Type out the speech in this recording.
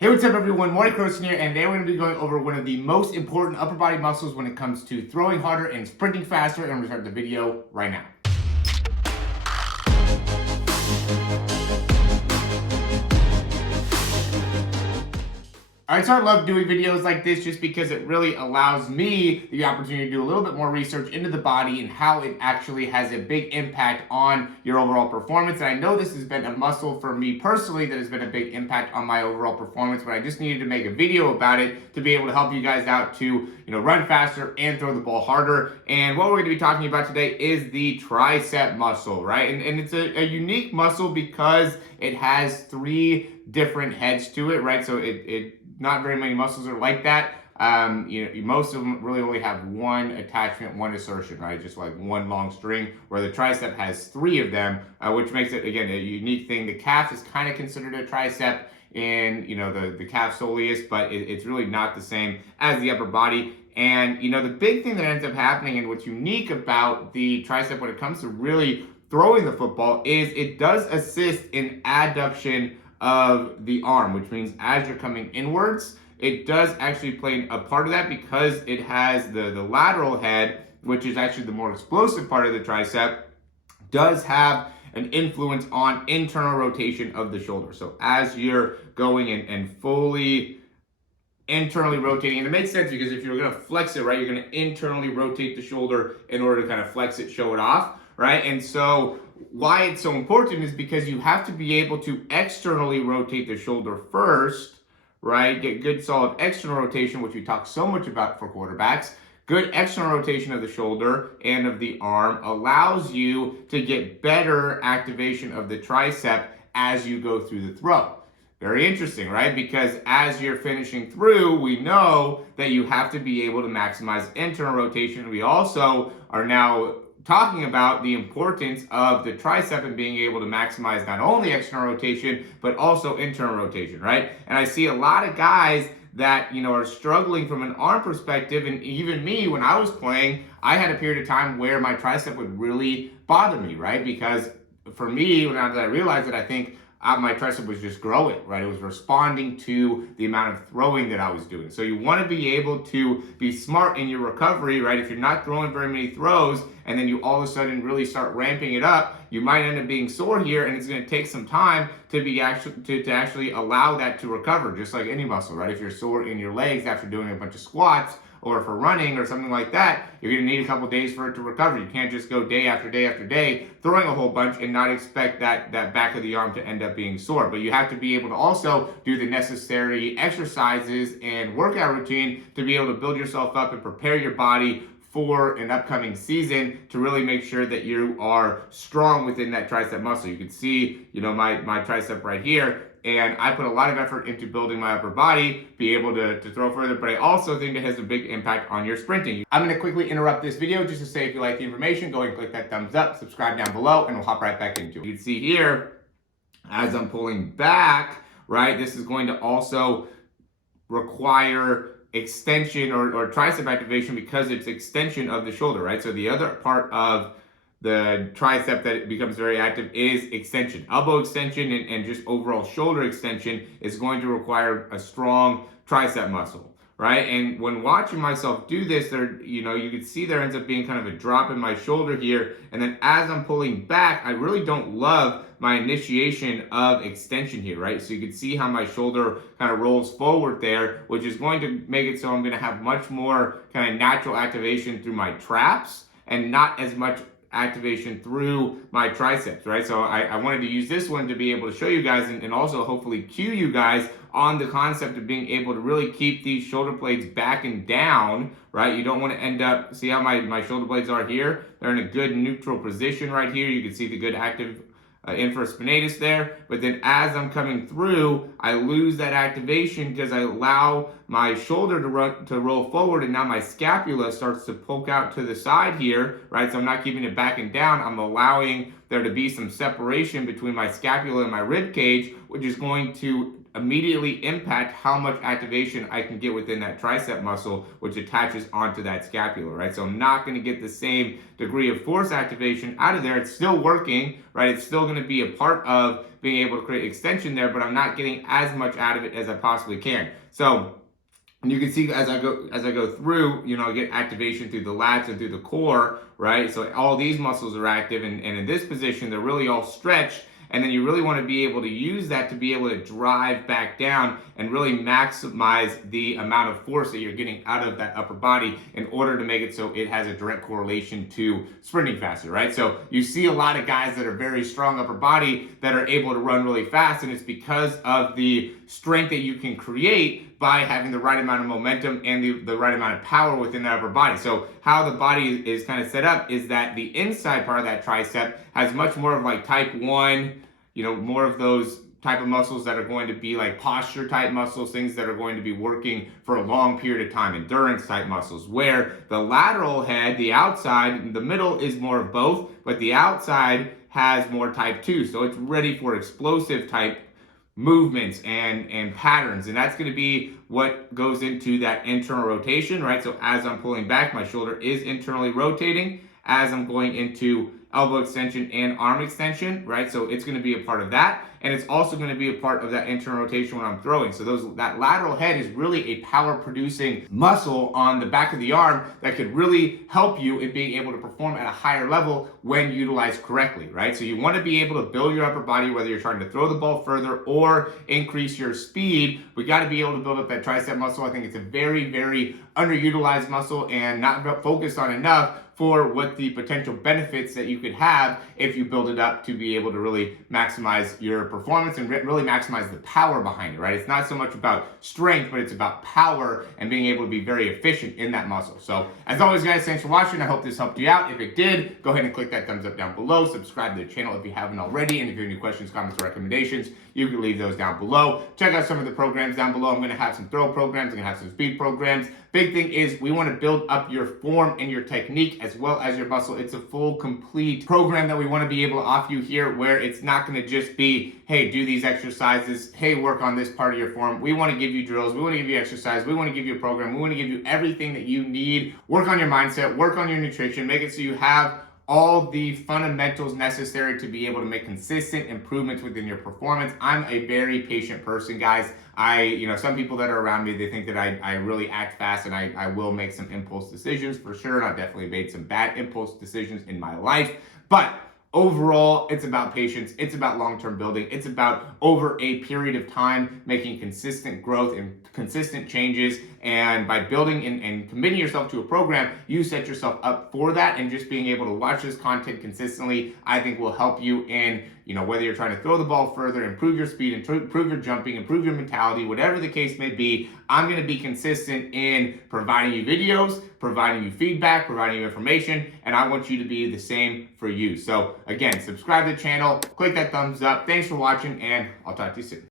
Hey, what's up everyone? Morey Croson here, and today we're going to be going over one of the most important upper body muscles when it comes to throwing harder and sprinting faster, and we're going to start the video right now. Alright, so I love doing videos like this just because it really allows me the opportunity to do a little bit more research into the body and how it actually has a big impact on your overall performance. And I know this has been a muscle for me personally that has been a big impact on my overall performance, but I just needed to make a video about it to be able to help you guys out to, run faster and throw the ball harder. And what we're going to be talking about today is the tricep muscle, right? And it's a unique muscle because it has three different heads to it, right? So it not very many muscles are like that. Most of them really only have one attachment, one assertion, right? Just like one long string, where the tricep has three of them, which makes it, again, a unique thing. The calf is kind of considered a tricep in, the calf soleus, but it's really not the same as the upper body. And, the big thing that ends up happening and what's unique about the tricep when it comes to really throwing the football is it does assist in adduction of the arm, which means as you're coming inwards, it does actually play a part of that because it has the lateral head, which is actually the more explosive part of the tricep, does have an influence on internal rotation of the shoulder. So as you're going and fully internally rotating, and it makes sense because if you're going to flex it, right, you're going to internally rotate the shoulder in order to kind of flex it, show it off, right? And so why it's so important is because you have to be able to externally rotate the shoulder first, right? Get good solid external rotation, which we talk so much about for quarterbacks. Good external rotation of the shoulder and of the arm allows you to get better activation of the tricep as you go through the throw. Very interesting, right? Because as you're finishing through, we know that you have to be able to maximize internal rotation. We also are now talking about the importance of the tricep and being able to maximize not only external rotation, but also internal rotation, right? And I see a lot of guys that, are struggling from an arm perspective. And even me, when I was playing, I had a period of time where my tricep would really bother me, right? Because for me, when I realized that, I think my tricep was just growing, right? It was responding to the amount of throwing that I was doing. So you want to be able to be smart in your recovery, right? If you're not throwing very many throws and then you all of a sudden really start ramping it up, you might end up being sore here, and it's going to take some time to actually allow that to recover, just like any muscle, right? If you're sore in your legs after doing a bunch of squats, or for running or something like that, you're going to need a couple days for it to recover. You can't just go day after day after day throwing a whole bunch and not expect that back of the arm to end up being sore. But you have to be able to also do the necessary exercises and workout routine to be able to build yourself up and prepare your body for an upcoming season to really make sure that you are strong within that tricep muscle. You can see, my tricep right here. And I put a lot of effort into building my upper body, be able to throw further, but I also think it has a big impact on your sprinting. I'm going to quickly interrupt this video just to say if you like the information, go and click that thumbs up, subscribe down below, and we'll hop right back into it. You can see here, as I'm pulling back, right, this is going to also require extension or tricep activation because it's extension of the shoulder, right? So the other part of the tricep that becomes very active is extension. Elbow extension and just overall shoulder extension is going to require a strong tricep muscle, right? And when watching myself do this, you can see there ends up being kind of a drop in my shoulder here. And then as I'm pulling back, I really don't love my initiation of extension here, right? So you can see how my shoulder kind of rolls forward there, which is going to make it so I'm going to have much more kind of natural activation through my traps and not as much activation through my triceps, right? So I wanted to use this one to be able to show you guys and also hopefully cue you guys on the concept of being able to really keep these shoulder blades back and down, right? You don't want to end up, see how my shoulder blades are here? They're in a good neutral position right here. You can see the good active infraspinatus there, but then as I'm coming through, I lose that activation because I allow my shoulder to roll forward, and now my scapula starts to poke out to the side here, right? So I'm not keeping it back and down. I'm allowing there to be some separation between my scapula and my rib cage, which is going to immediately impact how much activation I can get within that tricep muscle, which attaches onto that scapula, right? So I'm not going to get the same degree of force activation out of there. It's still working, right? It's still going to be a part of being able to create extension there, but I'm not getting as much out of it as I possibly can. So and you can see as I go through, I get activation through the lats and through the core, right? So all these muscles are active, and in this position, they're really all stretched. And then you really want to be able to use that to be able to drive back down and really maximize the amount of force that you're getting out of that upper body in order to make it so it has a direct correlation to sprinting faster, right? So you see a lot of guys that are very strong upper body that are able to run really fast, and it's because of the strength that you can create by having the right amount of momentum and the right amount of power within the upper body. So how the body is kind of set up is that the inside part of that tricep has much more of like type 1, more of those type of muscles that are going to be like posture type muscles, things that are going to be working for a long period of time, endurance type muscles, where the lateral head, the outside, the middle is more of both, but the outside has more type 2. So it's ready for explosive type movements and patterns, and that's going to be what goes into that internal rotation, right? So as I'm pulling back, my shoulder is internally rotating as I'm going into elbow extension and arm extension, right? So it's going to be a part of that, and it's also going to be a part of that internal rotation when I'm throwing. So that lateral head is really a power producing muscle on the back of the arm that could really help you in being able to perform at a higher level when utilized correctly, right? So you want to be able to build your upper body, whether you're trying to throw the ball further or increase your speed. We got to be able to build up that tricep muscle. I think it's a very, very underutilized muscle and not focused on enough for what the potential benefits that you could have if you build it up to be able to really maximize your performance and really maximize the power behind it, right? It's not so much about strength, but it's about power and being able to be very efficient in that muscle. So as always, guys, thanks for watching. I hope this helped you out. If it did, go ahead and click that thumbs up down below. Subscribe to the channel if you haven't already. And if you have any questions, comments, or recommendations, you can leave those down below. Check out some of the programs down below. I'm going to have some throw programs. I'm going to have some speed programs. Big thing is we want to build up your form and your technique as well as your muscle. It's a full, complete program that we want to be able to offer you here, where it's not going to just be, hey, do these exercises, hey, work on this part of your form. We want to give you drills. We want to give you exercise. We want to give you a program. We want to give you everything that you need. Work on your mindset, work on your nutrition, make it so you have all the fundamentals necessary to be able to make consistent improvements within your performance. I'm a very patient person, guys. Some people that are around me, they think that I really act fast, and I will make some impulse decisions for sure. And I've definitely made some bad impulse decisions in my life. But overall, it's about patience. It's about long-term building. It's about over a period of time making consistent growth and consistent changes. And by building and committing yourself to a program, you set yourself up for that. And just being able to watch this content consistently, I think will help you in, whether you're trying to throw the ball further, improve your speed, improve your jumping, improve your mentality, whatever the case may be. I'm going to be consistent in providing you videos, providing you feedback, providing you information, and I want you to be the same for you. So again, subscribe to the channel, click that thumbs up. Thanks for watching, and I'll talk to you soon.